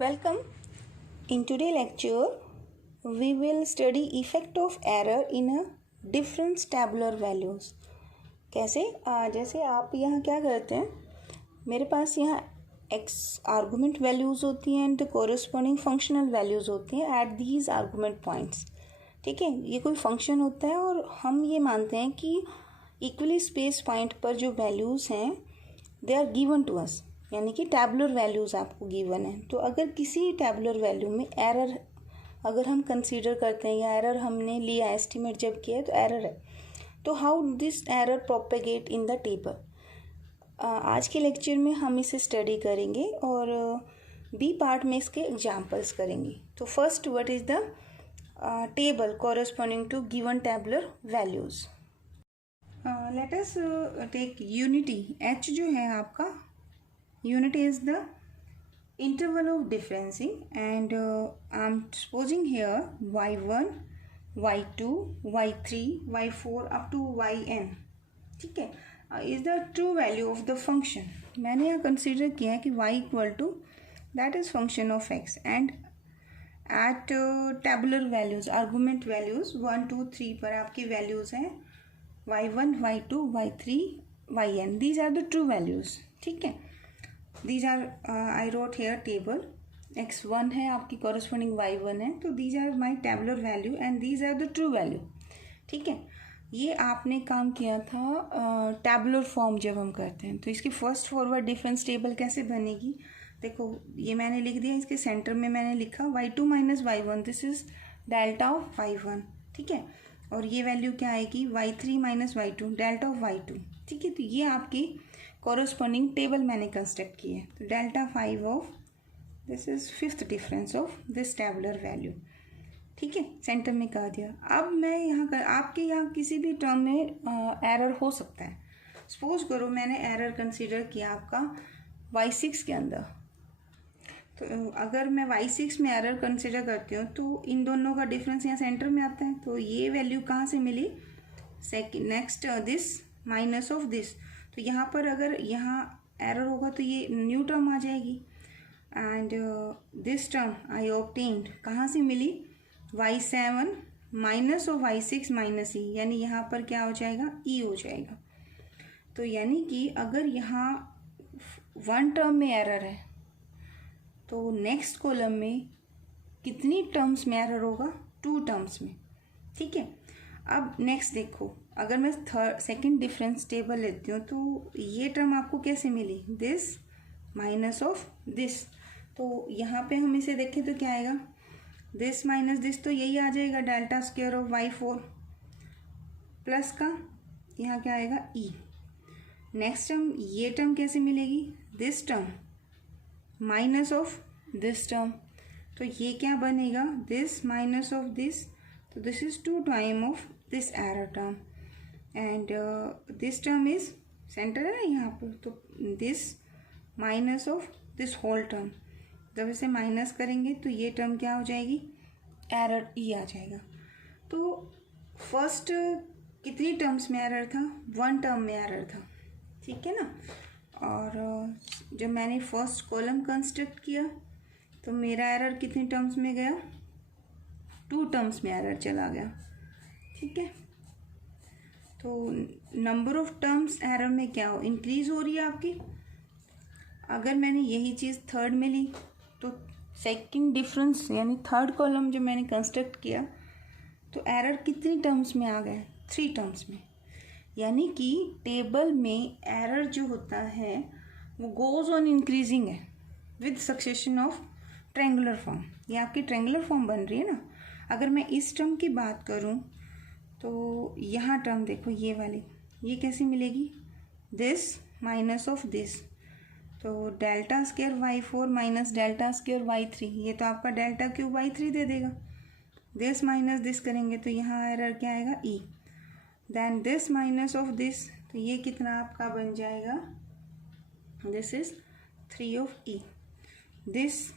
Welcome. In today's lecture, we will study effect of error in a different tabular values. कैसे? जैसे आप यहाँ क्या करते हैं, मेरे पास यहाँ x आर्गूमेंट वैल्यूज़ होती हैं एंड कोरिस्पोंडिंग फंक्शनल वैल्यूज़ होती हैं एट दीज आर्गूमेंट पॉइंट्स. ठीक है, ये कोई फंक्शन होता है और हम ये मानते हैं कि इक्वली स्पेस पॉइंट पर जो वैल्यूज़ हैं they are given to us, यानी कि टैबुलर वैल्यूज़ आपको गिवन है. तो अगर किसी टैबुलर वैल्यू में एरर अगर हम कंसीडर करते हैं या एरर हमने लिया एस्टिमेट जब किया है तो एरर है, तो how this error propagate in the table. आज के लेक्चर में हम इसे स्टडी करेंगे और बी पार्ट में इसके एग्जाम्पल्स करेंगे. तो first, what is the table corresponding to given tabular values. Let us take unity. H जो है आपका, unity is the interval of differencing and I'm supposing here y1, y2, y3, y4 up to yn. ठीक है, is the true value of the function. मैंने यहाँ consider किया है कि y equal to that is function of x and at tabular values argument values 1 2 3 पर आपकी values हैं y1, y2, y3, yn. these are the true values. ठीक है, these are I wrote here table. x1 है आपकी corresponding y1 है, तो these are my tabular value and these are the true value. ठीक है, ये आपने काम किया था tabular form जब हम करते हैं. तो इसकी फर्स्ट फॉरवर्ड डिफरेंस टेबल कैसे बनेगी, देखो ये मैंने लिख दिया. इसके सेंटर में मैंने लिखा y2 minus y1, this is delta of y1. ठीक है, और ये वैल्यू क्या आएगी y3 minus y2, delta of y2. ठीक है, तो ये आपकी कॉरस्पॉन्डिंग टेबल मैंने कंस्ट्रक्ट की है. तो delta 5 of this is fifth difference of this tabular value. ठीक है, सेंटर में कर दिया. अब मैं यहाँ आपके यहाँ किसी भी टर्म में एरर हो सकता है. सपोज करो मैंने एरर कंसीडर किया आपका y6 के अंदर. तो अगर मैं y6 में एरर कंसीडर करती हूँ तो इन दोनों का डिफरेंस यहाँ सेंटर में आता है. तो ये वैल्यू कहाँ से मिली, second next this minus of this. तो यहाँ पर अगर यहाँ एरर होगा तो ये न्यू टर्म आ जाएगी and this term I obtained कहाँ से मिली, y7 minus of y6 minus ई, यानी यहाँ पर क्या हो जाएगा, ई हो जाएगा. तो यानी कि अगर यहाँ वन टर्म में एरर है तो नेक्स्ट कॉलम में कितनी टर्म्स में एरर होगा, टू टर्म्स में. ठीक है, अब नेक्स्ट देखो, अगर मैं सेकंड डिफरेंस टेबल लेती हूँ तो ये टर्म आपको कैसे मिली, दिस माइनस ऑफ दिस. तो यहाँ पे हम इसे देखें तो क्या आएगा, दिस माइनस दिस, तो यही आ जाएगा delta square of y4 plus का यहाँ क्या आएगा e. नेक्स्ट टर्म, ये टर्म कैसे मिलेगी, this term minus of this term. तो ये क्या बनेगा, दिस माइनस ऑफ दिस. तो this is 2 time of this error term and this term is center है ना यहाँ पर. तो this minus of this whole term, जब इसे माइनस करेंगे तो ये टर्म क्या हो जाएगी, एरर ई आ जाएगा. तो फर्स्ट कितनी टर्म्स में एरर था, वन टर्म में एरर था. ठीक है ना, और जब मैंने फर्स्ट कॉलम कंस्ट्रक्ट किया तो मेरा एरर कितनी टर्म्स में गया, टू टर्म्स में एरर चला गया. ठीक है, तो नंबर ऑफ टर्म्स एरर में क्या हो, इंक्रीज हो रही है आपकी. अगर मैंने यही चीज़ थर्ड में ली तो सेकंड डिफरेंस यानी थर्ड कॉलम जो मैंने कंस्ट्रक्ट किया तो एरर कितनी टर्म्स में आ गए, 3 टर्म्स में. यानी कि टेबल में एरर जो होता है वो गोज ऑन इंक्रीजिंग है with succession of triangular form. ये आपकी ट्रायंगुलर फॉर्म बन रही है ना. अगर मैं इस टर्म की बात करूं तो यहाँ टर्म देखो, ये वाली, ये कैसी मिलेगी, दिस माइनस ऑफ दिस. तो delta square y4 minus delta square y3, ये तो आपका डेल्टा क्यूब y3 दे देगा. दिस माइनस दिस करेंगे तो यहाँ एरर क्या आएगा, e. Then this minus of this, तो ये कितना आपका बन जाएगा, this is 3 of e. This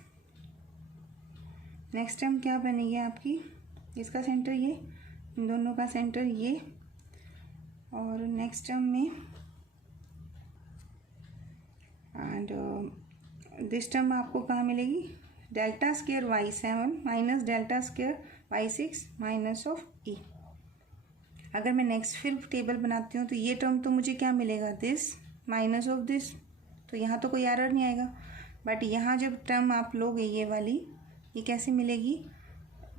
next term क्या बनेगी आपकी, इसका सेंटर ये, इन दोनों का सेंटर ये, और नेक्स्ट टर्म में एंड दिस टर्म आपको कहाँ मिलेगी, delta square y7 minus delta square y6 minus of e। अगर मैं नेक्स्ट फिर टेबल बनाती हूँ तो ये टर्म तो मुझे क्या मिलेगा, दिस माइनस ऑफ दिस, तो यहाँ तो कोई एरर नहीं आएगा। बट यहाँ जब टर्म आप लोगे ये वाली, ये कैसे मिलेगी,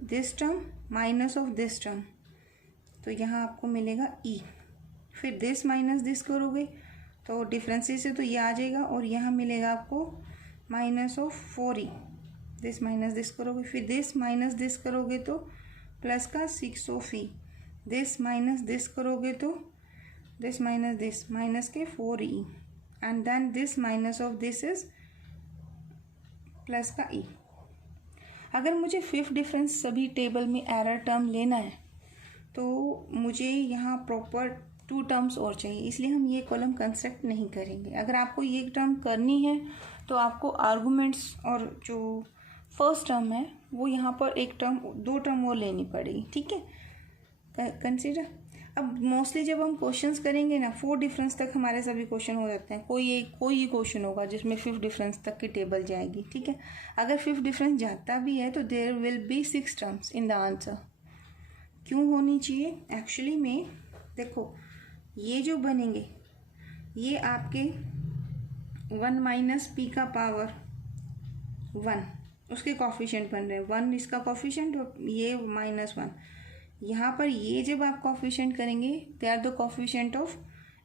this term minus of this term, तो यहाँ आपको मिलेगा e। फिर दिस माइनस दिस करोगे तो डिफरेंसेस से तो ये आ जाएगा और यहाँ मिलेगा आपको minus of 4e। This minus this करोगे, फिर दिस माइनस दिस करोगे तो प्लस का 6 of e। This minus this करोगे तो दिस माइनस दिस माइनस के 4e and then this minus of this is plus का e। अगर मुझे फिफ्थ डिफरेंस सभी टेबल में एरर टर्म लेना है तो मुझे यहाँ प्रॉपर 2 टर्म्स और चाहिए, इसलिए हम ये कॉलम कंस्ट्रक्ट नहीं करेंगे। अगर आपको ये टर्म करनी है तो आपको आर्गूमेंट्स और जो फर्स्ट टर्म है वो यहाँ पर एक टर्म 2 टर्म और लेनी पड़ेगी, ठीक है, कंसीडर। अब मोस्टली जब हम क्वेश्चंस करेंगे ना 4 डिफरेंस तक हमारे सभी क्वेश्चन हो जाते हैं, कोई ही क्वेश्चन होगा जिसमें 5th डिफरेंस तक की टेबल जाएगी, ठीक है। अगर 5th डिफरेंस जाता भी है तो there will be 6 terms in the answer. क्यों होनी चाहिए, एक्चुअली में देखो ये जो बनेंगे ये आपके 1 माइनस पी का पावर 1 उसके कॉफिशिएंट बन रहे हैं, 1 इसका कॉफिशिएंट और ये -1। यहाँ पर ये जब आप कॉफिशिएंट करेंगे they are the coefficient of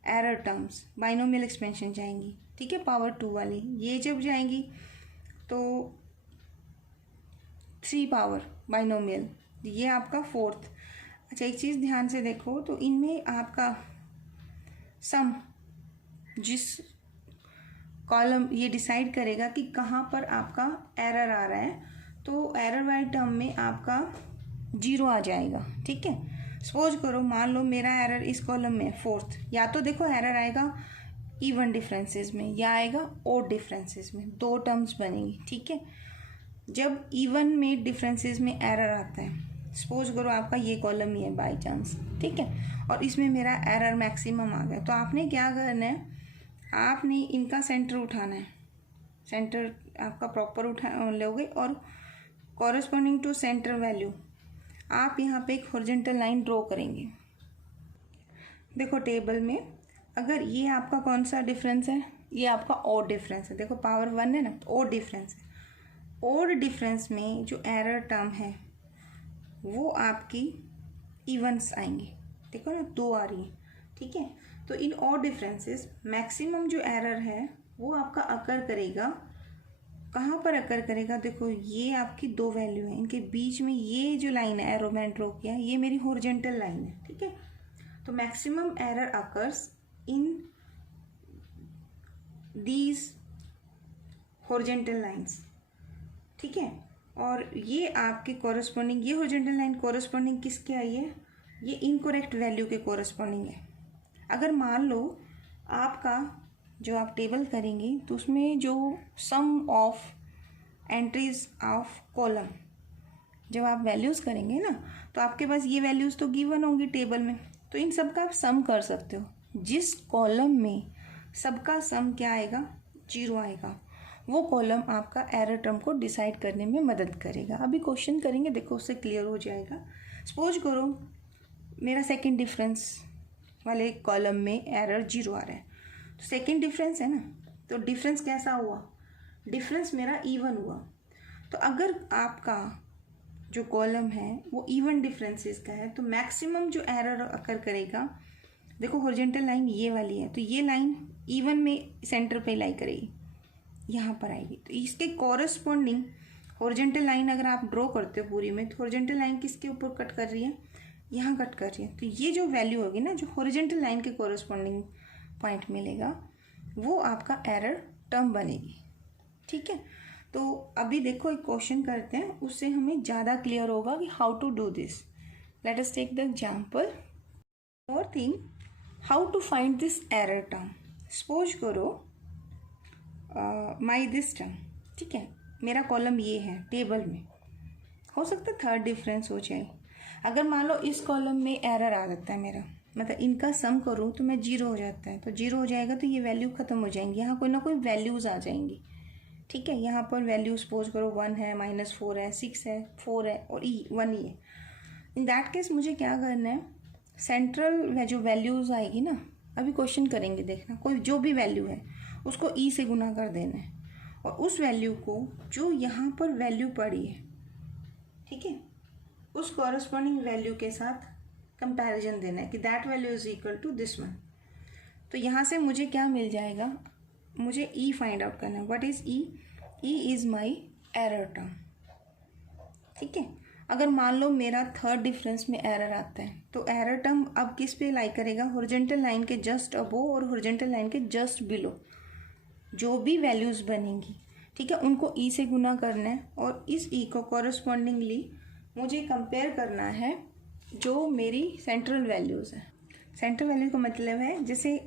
error terms, binomial expansion जाएंगी, ठीक है, पावर 2 वाली। ये जब जाएंगी तो 3 पावर बाइनोमियल, ये आपका 4th। अच्छा एक चीज़ ध्यान से देखो तो इनमें आपका सम जिस कॉलम ये डिसाइड करेगा कि कहाँ पर आपका एरर आ रहा है, तो एरर वाले टर्म में आपका 0 आ जाएगा, ठीक है। सपोज करो मान लो मेरा एरर इस कॉलम में 4th, या तो देखो एरर आएगा इवन डिफरेंसेस में या आएगा ओड डिफरेंसेस में, 2 टर्म्स बनेंगी, ठीक है। जब इवन में डिफरेंसेस में एरर आता है, सपोज करो आपका ये कॉलम ही है बाय चांस, ठीक है, और इसमें मेरा एरर मैक्सिमम आ गया, तो आपने क्या करना है, आपने इनका सेंटर उठाना है, सेंटर आपका प्रॉपर उठा लोगे और कॉरेस्पॉन्डिंग टू सेंटर वैल्यू आप यहाँ पे एक हॉरिजॉन्टल लाइन ड्रॉ करेंगे। देखो टेबल में अगर ये आपका कौन सा डिफरेंस है, ये आपका ऑड डिफरेंस है, देखो पावर 1 है ना, तो ऑड डिफरेंस है। ऑड डिफरेंस में जो एरर टर्म है वो आपकी इवन्स आएंगे, देखो ना 2 आ रही है, ठीक है। तो इन ऑड डिफरेंसेस मैक्सिमम जो एरर है वो आपका अकर करेगा, कहाँ पर अकर करेगा, देखो ये आपकी 2 वैल्यू है, इनके बीच में ये जो लाइन है एरो मैंने ड्रॉ किया, ये मेरी हॉरिजॉन्टल लाइन है, ठीक है। तो maximum error occurs in these horizontal lines, ठीक है। और ये आपके कॉरेस्पॉन्डिंग, ये हॉरिजॉन्टल लाइन कॉरेस्पॉन्डिंग किसके आई है, ये इनकरेक्ट वैल्यू के कॉरेस्पॉन्डिंग है। अगर मान लो आपका जो आप टेबल करेंगे तो उसमें जो सम ऑफ एंट्रीज ऑफ कॉलम जब आप वैल्यूज़ करेंगे ना, तो आपके पास ये वैल्यूज़ तो गिवन होंगी टेबल में, तो इन सब का आप सम कर सकते हो। जिस कॉलम में सबका सम क्या आएगा, 0 आएगा, वो कॉलम आपका एरर टर्म को डिसाइड करने में मदद करेगा। अभी क्वेश्चन करेंगे, देखो उससे क्लियर हो जाएगा। सपोज करो मेरा सेकंड डिफरेंस वाले कॉलम में एरर 0 आ रहा है, तो सेकंड डिफरेंस है ना, तो डिफरेंस कैसा हुआ, डिफरेंस मेरा इवन हुआ। तो अगर आपका जो कॉलम है वो इवन डिफरेंसेस का है तो मैक्सिमम जो एरर अकर करेगा, देखो हॉरिजॉन्टल लाइन ये वाली है, तो ये लाइन इवन में सेंटर पे लाई करेगी, यहाँ पर आएगी, तो इसके कॉरेस्पॉन्डिंग हॉरिजॉन्टल लाइन अगर आप ड्रॉ करते हो पूरी में, तो हॉरिजॉन्टल लाइन किसके ऊपर कट कर रही है, यहाँ कट कर रही है। तो ये जो वैल्यू होगी ना, जो हॉरिजॉन्टल लाइन के कॉरेस्पॉन्डिंग पॉइंट मिलेगा, वो आपका एरर टर्म बनेगी, ठीक है। तो अभी देखो एक क्वेश्चन करते हैं, उससे हमें ज़्यादा क्लियर होगा कि how to do this. Let us take the example और thing how to find this error term. Suppose करो माई दिस टर्म, ठीक है, मेरा कॉलम ये है टेबल में, हो सकता है थर्ड डिफरेंस हो जाए। अगर मान लो इस कॉलम में एरर आ जाता है मेरा, मतलब इनका सम करूँ तो मैं 0 हो जाता है, तो 0 हो जाएगा तो ये वैल्यू ख़त्म हो जाएंगी, यहाँ कोई ना कोई वैल्यूज़ आ जाएंगी, ठीक है, यहाँ पर वैल्यू सपोज करो 1 है, -4 है, 6 है, 4 है और 1 ही है। इन दैट केस मुझे क्या करना है, सेंट्रल जो वैल्यूज़ आएगी ना, अभी क्वेश्चन करेंगे, देखना, कोई जो भी वैल्यू है उसको ई से गुना कर देना है और उस वैल्यू को जो यहाँ पर वैल्यू पड़ी है, ठीक है, उस कॉरस्पॉन्डिंग वैल्यू के साथ कंपैरिजन देना है कि that value is equal to this one. तो यहाँ से मुझे क्या मिल जाएगा, मुझे ई फाइंड आउट करना है। What is E? E is my error term. ठीक है, अगर मान लो मेरा थर्ड डिफरेंस में एरर आता है तो एरर टर्म अब किस पे लाई करेगा, हॉरिजॉन्टल लाइन के जस्ट अबो और हॉरिजॉन्टल लाइन के जस्ट बिलो जो भी वैल्यूज़ बनेंगी, ठीक है, उनको ई से गुना करना है और इस ई को कॉरस्पॉन्डिंगली मुझे कंपेयर करना है जो मेरी सेंट्रल वैल्यूज़ है। सेंट्रल वैल्यू का मतलब है जैसे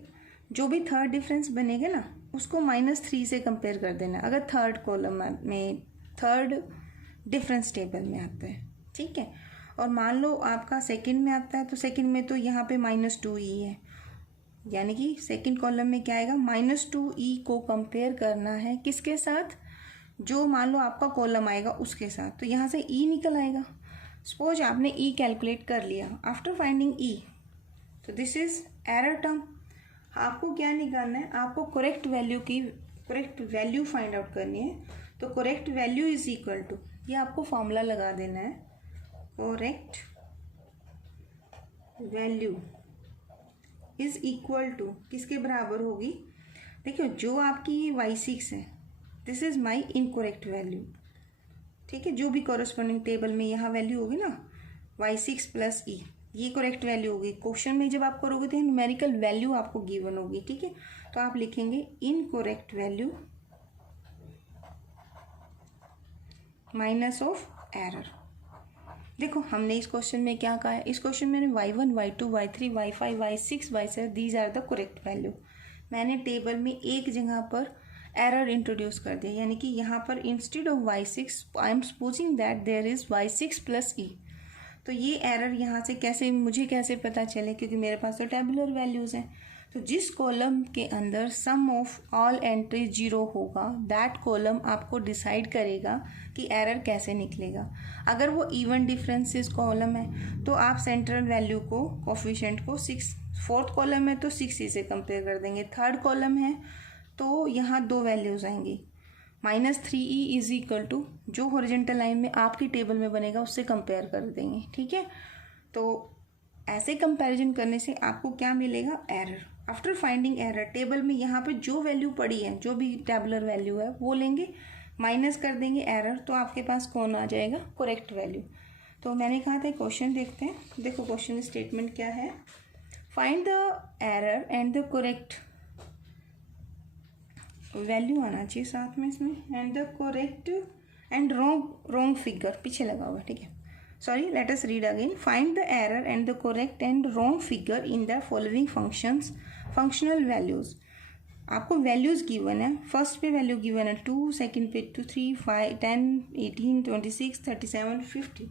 जो भी थर्ड डिफरेंस बनेगा ना उसको -3 से कंपेयर कर देना अगर थर्ड कॉलम में, थर्ड डिफरेंस टेबल में आता है, ठीक है। और मान लो आपका सेकंड में आता है तो सेकंड में तो यहाँ पे -2e है, यानी कि सेकंड कॉलम में क्या आएगा, -2e को कंपेयर करना है किसके साथ, जो मान लो आपका कॉलम आएगा उसके साथ। तो यहाँ से e निकल आएगा। सपोज आपने e कैलकुलेट कर लिया आफ्टर फाइंडिंग e, तो दिस इज एरर टर्म। आपको क्या निकालना है, आपको करेक्ट वैल्यू फाइंड आउट करनी है। तो correct value is equal to, ये आपको फॉर्मूला लगा देना है, correct value is equal to किसके बराबर होगी, देखियो जो आपकी y6 है this is my incorrect value, ठीक है, जो भी कॉरस्पॉन्डिंग टेबल में यहाँ वैल्यू होगी ना y6 + e, ये करेक्ट वैल्यू होगी। क्वेश्चन में जब आप करोगे तो न्यूमेरिकल वैल्यू आपको गिवन होगी, ठीक है। तो आप लिखेंगे incorrect value minus of error. देखो हमने इस क्वेश्चन में क्या कहा है, इस क्वेश्चन में y1 y2 y3 y5 y6 y7 these are the correct value. मैंने टेबल में एक जगह पर एरर इंट्रोड्यूस कर दिया, यानी कि यहाँ पर instead of y6 I am supposing that there is y6 + e। तो ये एरर यहाँ से कैसे, मुझे कैसे पता चले, क्योंकि मेरे पास तो टेबुलर वैल्यूज़ हैं। तो जिस कॉलम के अंदर सम ऑफ ऑल एंट्री 0 होगा दैट कॉलम आपको डिसाइड करेगा कि एरर कैसे निकलेगा। अगर वो इवन डिफरेंसेस कॉलम है तो आप सेंट्रल वैल्यू को, कोफिशिएंट को 6, फोर्थ कॉलम है तो 6 से कंपेयर कर देंगे, थर्ड कॉलम है तो यहाँ 2 वैल्यूज़ आएंगी, -3e इज इक्वल टू जो हॉरिजॉन्टल लाइन में आपकी टेबल में बनेगा उससे कंपेयर कर देंगे, ठीक है। तो ऐसे कंपैरिजन करने से आपको क्या मिलेगा, error. After finding error table में यहाँ पे जो वैल्यू पड़ी है, जो भी टेबुलर वैल्यू है वो लेंगे, माइनस कर देंगे एरर, तो आपके पास कौन आ जाएगा, करेक्ट वैल्यू। तो मैंने कहा था क्वेश्चन देखते हैं, देखो क्वेश्चन स्टेटमेंट क्या है, find the error and the correct value आना चाहिए साथ में इसमें, and the correct and wrong figure पीछे लगा हुआ, ठीक है, sorry, let us read again. Find the error and the correct and wrong figure in the following functional values. आपको वैल्यूज गिवन है, फर्स्ट पे वैल्यू गिवन है 2, सेकंड पे 2, 3, 5, 10, 18, 26, 37, 50,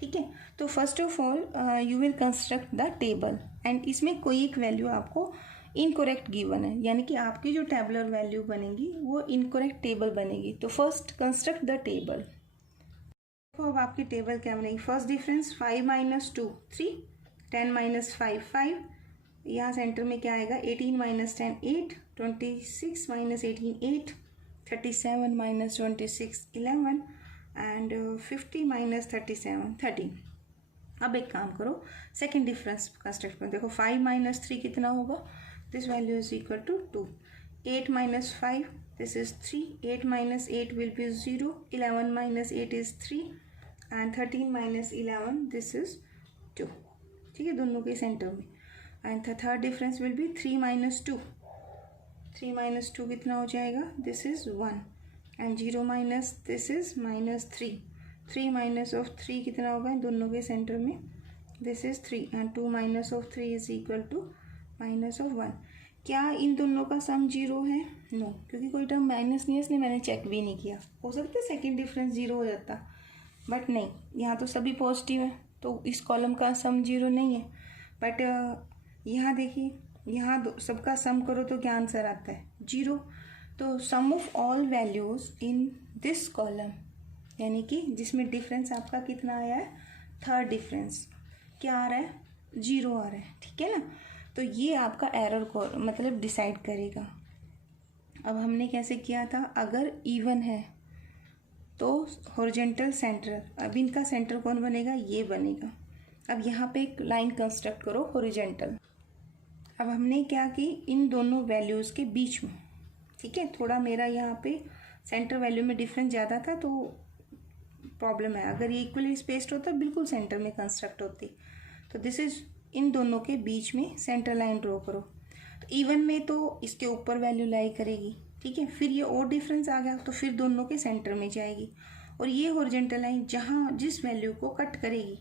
ठीक है। तो first of all you will construct the table and इसमें कोई एक वैल्यू आपको इनकरेक्ट गिवन है, यानी कि आपकी जो टेबुलर वैल्यू बनेगी वो इनकरेक्ट टेबल बनेगी। तो फर्स्ट कंस्ट्रक्ट द टेबल। तो अब आपकी टेबल क्या बनेगी, फर्स्ट डिफरेंस 5 - 2 3, 10 - 5 5, यहाँ सेंटर में क्या आएगा, 18 - 10 8, 26 - 18 8, 37 - 26 11 एंड 50 - 37 13। अब एक काम करो, सेकेंड डिफरेंस कंस्ट्रक्ट करो। देखो 5 - 3 कितना होगा, this value is equal to 2, 8 - 5 this is 3, 8 - 8 will be 0, 11 - 8 is 3 and 13 - 11 this is 2, ठीक है, दोनों के सेंटर में। And the third difference will be 3 - 2, 3 - 2 कितना हो जाएगा, this is 1 and 0 minus this is -3, 3 minus of 3 कितना होगा, दोनों के सेंटर में, this is 3 and 2 minus of 3 is equal to -1। क्या इन दोनों का सम 0 है, नो, क्योंकि कोई टर्म माइनस नहीं है, इसलिए मैंने चेक भी नहीं किया। हो सकता है सेकंड डिफरेंस 0 हो जाता, बट नहीं, यहाँ तो सभी पॉजिटिव है तो इस कॉलम का सम 0 नहीं है। बट यहाँ देखिए, यहाँ सबका सम करो तो क्या आंसर आता है, 0। तो sum of all values in this column, यानी कि जिसमें डिफरेंस आपका कितना आया है, थर्ड डिफरेंस क्या आ रहा है, 0 आ रहा है, ठीक है ना। तो ये आपका एरर को मतलब डिसाइड करेगा। अब हमने कैसे किया था, अगर इवन है तो हॉरिजॉन्टल सेंटर, अब इनका सेंटर कौन बनेगा, ये बनेगा। अब यहाँ पे एक लाइन कंस्ट्रक्ट करो हॉरिजॉन्टल। अब हमने क्या की, इन दोनों वैल्यूज़ के बीच में, ठीक है, थोड़ा मेरा यहाँ पे सेंटर वैल्यू में डिफरेंस ज़्यादा था तो प्रॉब्लम है। अगर ये इक्वली स्पेस्ड होता बिल्कुल सेंटर में कंस्ट्रक्ट होती। तो दिस इज इन दोनों के बीच में सेंटर लाइन ड्रॉ करो। तो इवन में तो इसके ऊपर वैल्यू लाई करेगी, ठीक है, फिर ये और डिफरेंस आ गया तो फिर दोनों के सेंटर में जाएगी। और ये हॉरिजॉन्टल लाइन जहाँ जिस वैल्यू को कट करेगी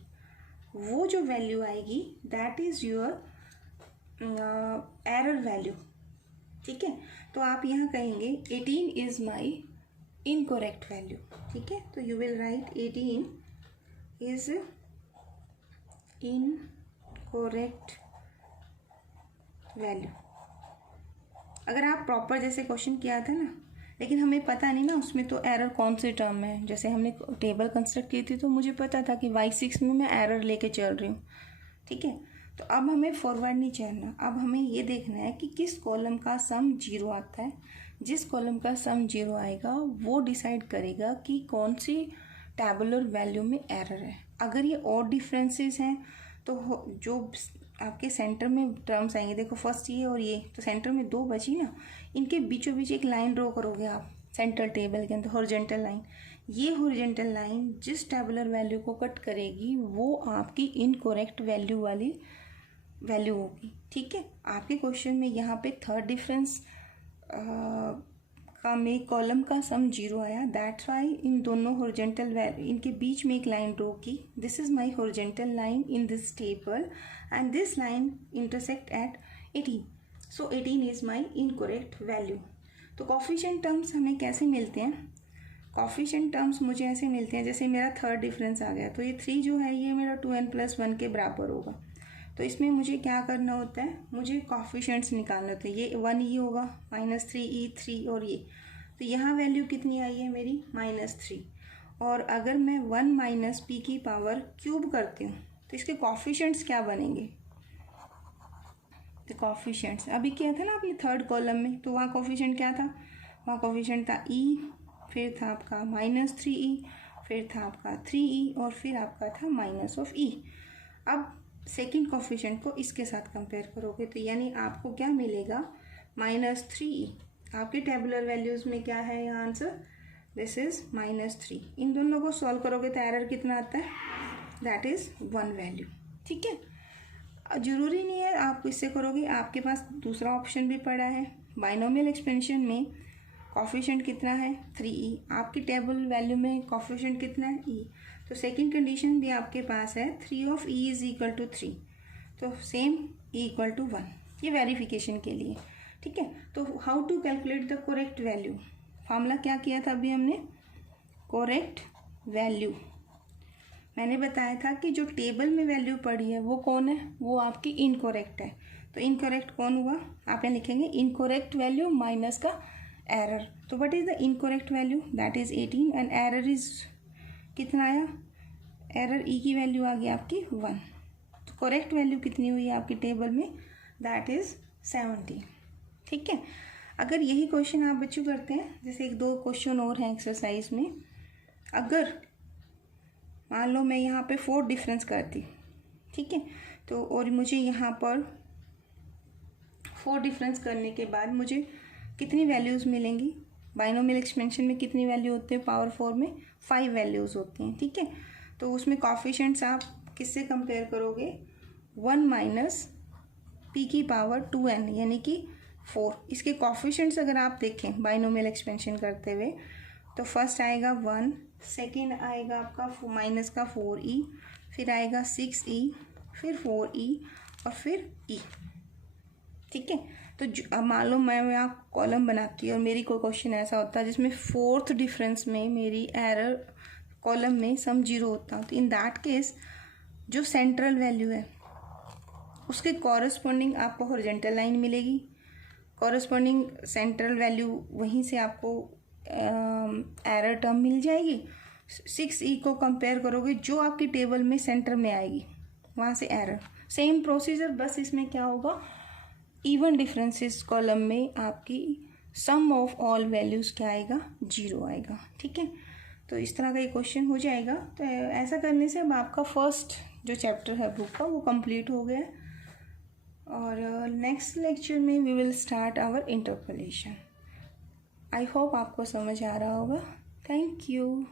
वो जो वैल्यू आएगी that is your error value, ठीक है। तो आप यहाँ कहेंगे 18 इज़ माई इनकरेक्ट वैल्यू, ठीक है। तो you will write 18 is incorrect value. अगर आप प्रॉपर जैसे क्वेश्चन किया था ना, लेकिन हमें पता नहीं ना उसमें तो एरर कौन से टर्म में है। जैसे हमने टेबल कंस्ट्रक्ट की थी तो मुझे पता था कि y6 में मैं एरर लेके चल रही हूँ, ठीक है। तो अब हमें फॉरवर्ड नहीं चलना, अब हमें ये देखना है कि किस कॉलम का सम 0 आता है। जिस कॉलम का सम 0 आएगा वो डिसाइड करेगा कि कौन सी टैबुलर वैल्यू में एरर है। अगर ये और डिफरेंसेस हैं तो जो आपके सेंटर में टर्म्स आएंगे, देखो फर्स्ट ये और ये, तो सेंटर में 2 बची ना, इनके बीचों बीच एक लाइन ड्रॉ करोगे आप सेंट्रल टेबल के अंदर, हॉरिजॉन्टल लाइन। ये हॉरिजॉन्टल लाइन जिस टैबुलर वैल्यू को कट करेगी वो आपकी इनकरेक्ट वैल्यू वाली वैल्यू होगी, ठीक है। आपके क्वेश्चन में यहाँ पे थर्ड डिफरेंस का में कॉलम का सम 0 आया, दैट्स वाई इन दोनों हॉरिजॉन्टल वैल्यू इनके बीच में एक लाइन ड्रॉ की। This is my horizontal line in this table and this line intersect at 18, so 18 is my incorrect value. तो कोफिशिएंट टर्म्स हमें कैसे मिलते हैं, कोफिशिएंट टर्म्स मुझे ऐसे मिलते हैं, जैसे मेरा थर्ड डिफरेंस आ गया तो ये 3 जो है ये मेरा 2n+1 के बराबर होगा। तो इसमें मुझे क्या करना होता है, मुझे कोफिशिएंट्स निकालने होते हैं। ये 1e होगा, -3e 3 और ये, तो यहाँ वैल्यू कितनी आई है मेरी -3। और अगर मैं 1 माइनस पी की पावर क्यूब करती हूँ तो इसके कोफिशिएंट्स क्या बनेंगे, तो कोफिशिएंट्स अभी किया था ना आपने थर्ड कॉलम में, तो वहाँ कोफिशिएंट क्या था, वहाँ कोफिशिएंट था e, फिर था आपका -3e, फिर था आपका 3e और फिर आपका था -e। अब सेकेंड कोफिशिएंट को इसके साथ कंपेयर करोगे तो यानी आपको क्या मिलेगा, -3e। आपके टेबुलर वैल्यूज़ में क्या है यहाँ आंसर, दिस इज़ -3। इन दोनों को सॉल्व करोगे तो एरर कितना आता है, दैट इज़ 1 वैल्यू, ठीक है। ज़रूरी नहीं है आप इससे करोगे, आपके पास दूसरा ऑप्शन भी पड़ा है। बाइनोमियल एक्सपेंशन में कोफिशिएंट कितना है, 3e। आपकी टेबल वैल्यू में कोफिशिएंट कितना है, e। तो सेकंड कंडीशन भी आपके पास है 3 of e is equal to 3, तो सेम e इक्वल टू 1, ये वेरिफिकेशन के लिए, ठीक है। तो how to calculate the correct value, formula क्या किया था अभी हमने, करेक्ट वैल्यू। मैंने बताया था कि जो टेबल में वैल्यू पड़ी है वो कौन है, वो आपकी इनकरेक्ट है। तो इनकरेक्ट कौन हुआ, आप यहाँ लिखेंगे इनकरेक्ट वैल्यू माइनस का एरर। तो what is the incorrect value, that is 18 and error is कितना आया, एरर ई की वैल्यू आ गई आपकी 1। तो करेक्ट वैल्यू कितनी हुई है आपकी टेबल में, दैट इज़ 17, ठीक है। अगर यही क्वेश्चन आप बच्चों करते हैं, जैसे 1-2 क्वेश्चन और हैं एक्सरसाइज में, अगर मान लो मैं यहाँ पे 4 डिफरेंस करती, ठीक है, तो और मुझे यहाँ पर 4 डिफरेंस करने के बाद मुझे कितनी वैल्यूज़ मिलेंगी, बाइनोमियल एक्सपेंशन में कितनी वैल्यू होती है, पावर 4 में 5 वैल्यूज़ होती हैं, ठीक है। तो उसमें कोफिशिएंट्स आप किससे कंपेयर करोगे, 1 माइनस पी की पावर 2n यानी कि 4। इसके कोफिशिएंट्स अगर आप देखें बाइनोमियल एक्सपेंशन करते हुए, तो फर्स्ट आएगा 1, सेकेंड आएगा आपका माइनस का 4e, फिर आएगा 6e, फिर 4e और फिर e, ठीक है। तो मान लो मैं यहाँ कॉलम बनाती हूँ और मेरी कोई क्वेश्चन ऐसा होता है जिसमें 4th डिफरेंस में मेरी एरर कॉलम में सम 0 होता, तो इन दैट केस जो सेंट्रल वैल्यू है उसके कॉरस्पॉन्डिंग आपको हॉरिजॉन्टल लाइन मिलेगी कॉरस्पॉन्डिंग सेंट्रल वैल्यू वहीं से आपको एरर टर्म मिल जाएगी। 6E को कंपेयर करोगे जो आपकी टेबल में सेंटर में आएगी वहाँ से एरर। सेम प्रोसीजर, बस इसमें क्या होगा, इवन डिफरेंसेस कॉलम में आपकी सम ऑफ ऑल वैल्यूज़ क्या आएगा, 0 आएगा। ठीक है, तो इस तरह का एक क्वेश्चन हो जाएगा। तो ऐसा करने से अब आपका फर्स्ट जो चैप्टर है बुक का वो कंप्लीट हो गया है। और नेक्स्ट लेक्चर में we will start our interpolation. I hope आपको समझ आ रहा होगा। Thank you.